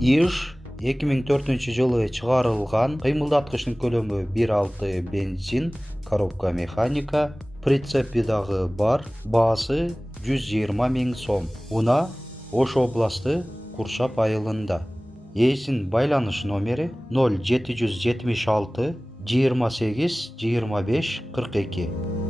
Иж 2004-жылы чыгарылган, кыймылдаткычтын көлөмү 1.6 бензин, коробка механика, прицепи дагы бар, баасы 120 000 сом. Уна Ош областы Куршап айылында. Ээсинин байланыш номери 0776 28 25 42.